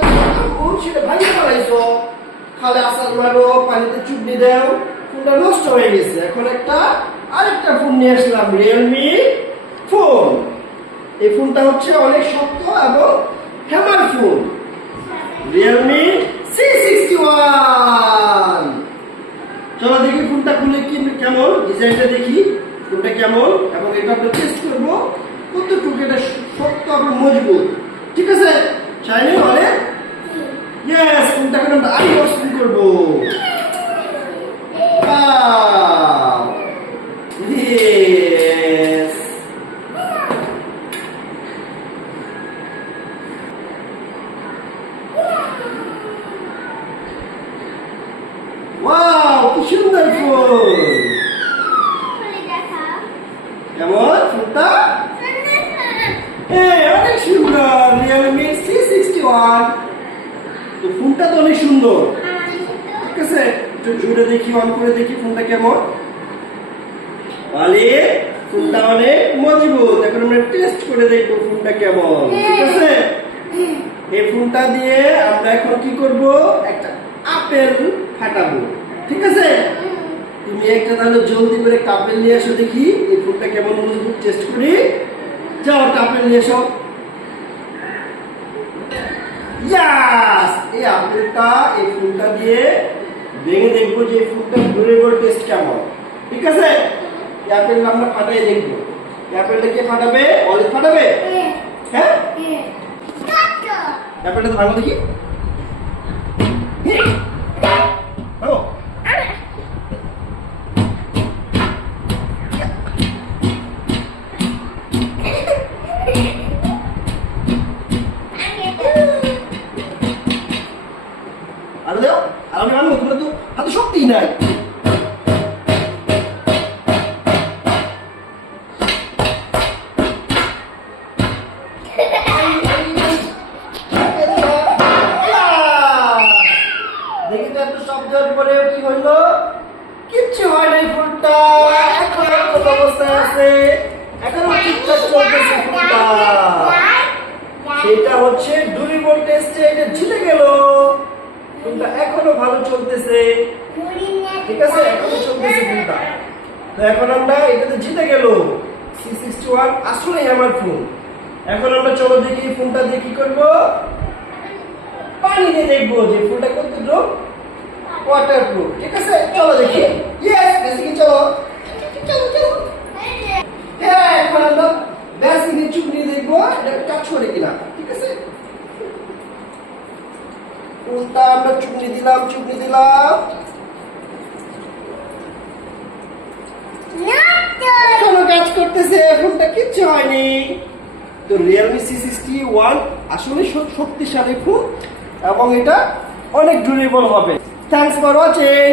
ফোনটা সেটা ভাঙিয়ে ফেলাইছো, খালে আসার মারো, পানিতে চুবড়ি দাও, ফোনটা নষ্ট হয়ে গেছে। এখন আরেকটা ফোন নিয়ে আসলাম, রিয়েলমি ফোন। এই ফোনটা হচ্ছে অনেক শক্ত এবং হ্যামার ফোন, রিয়েলমি C61। চলো দেখি ফোনটা খুলে কেমন, ডিজাইনটা দেখি ফোনটা কেমন, এবং এটা আমরা টেস্ট করবো কতটুকু এটা শক্ত এবং মজবুত। ঠিক আছে, চাইলে অনেক ইয়েস, ফোনটাকে আমরা আনবক্সিং করবো। ইয়েস, ওয়াও, কি সুন্দর ফোন। কেমন ফোনটা? অনেক সুন্দর, রিয়েলমি C61। তো ফোনটা তো অনেক সুন্দর। ঠিক আছে, একটু জুড়ে দেখি, অন করে দেখি ফোনটা কেমন। আরে ফোনটা অনেক মজবুত। এখন আমরা টেস্ট করে দেখবো ফোনটা কেমন। ঠিক আছে, এই ফোনটা দিয়ে আমরা এখন কি করব, একটা আপেল ফাটাবো। ঠিক আছে, তুমি একটা তাহলে জলদি করে একটা আপেল নিয়ে এসো, দেখি এই ফোনটা কেমন মজবুত, টেস্ট করি। যাও, আপেল নিয়ে এসো। ইয়াস, এই আপেলটা এই ফোনটা দিয়ে ভেঙে দেখবো যে এই ফোনটা ডুরেবল টেস্ট কেমন। ঠিক আছে, এই আপেল আমরা ফাটাই দেখবো। এই আপেলটা কে ফাটাবে? অলিভ ফাটাবে। হ্যাঁ, আপেলটা তো ভাঙো দেখি। ভাঙো। আরে দাও, আর আমি আনবো, তোমরা তো হাতে শক্তিই নাই। দেখি তো একটু শব্দ দেওয়ার পরে কি হইলো? কিচ্ছু হয় নাই, ফুলটা এখন কত অবস্থায় আছে, এখনো ঠিকঠাক চলতেছে ফুলটা। সেটা হচ্ছে ডুরেবল টেস্টে এটা জিতে গেল। ফোনটা এখনো ভালো চলতেছে। ঠিক আছে, এখনো চলতেছে ফোনটা। তো এখন আমরা এটাতে জিতে গেল। C61 আসলে আমার ফোন। এখন আমরা চলো দেখি ফোনটা দিয়ে কি করবো, পানি দিয়ে দেখবো যে ফোনটা কতটুকু ওয়াটারপ্রুফ। ঠিক আছে, চলো দেখি। ইয়েস, বেসিকে চলো। চলো চলো। হ্যাঁ, এখন আমরা বেসিকে চুপড়ি দেখবো এটা কাজ করে কিনা। ঠিক আছে, ফোনটা আমরা চুপড়ি দিলাম। কোনো কাজ করতেছে, ফোনটা কিচ্ছু হয়নি। তো রিয়েলমি C61 আসলে শক্তিশালী ফোন এবং এটা অনেক ডিউরেবল হবে। Thanks for watching.